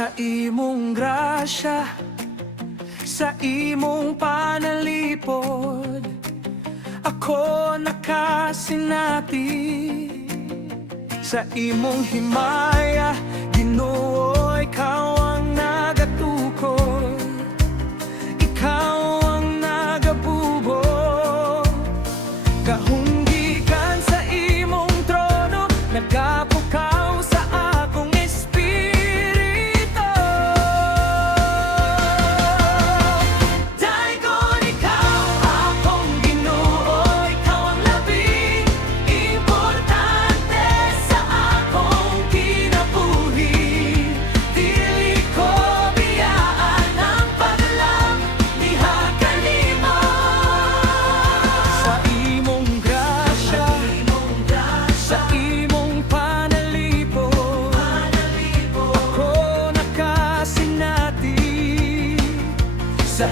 Sa imong grasya, sa imong panalipod, ako nakasinati. Sa imong himaya, Ginoo, ikaw ang nagatukod, ikaw ang nagabubo. Kahunggikan sa imong trono, nagapukaw sa akong espiritu. Dayon ikaw akong Ginoo, ikaw ang labing importante sa akong kinabuhi. Dili ko biyaan ang paglang diha kanimo. Sa imong grasya, sa imong panalipod, ako nakasinati. Sa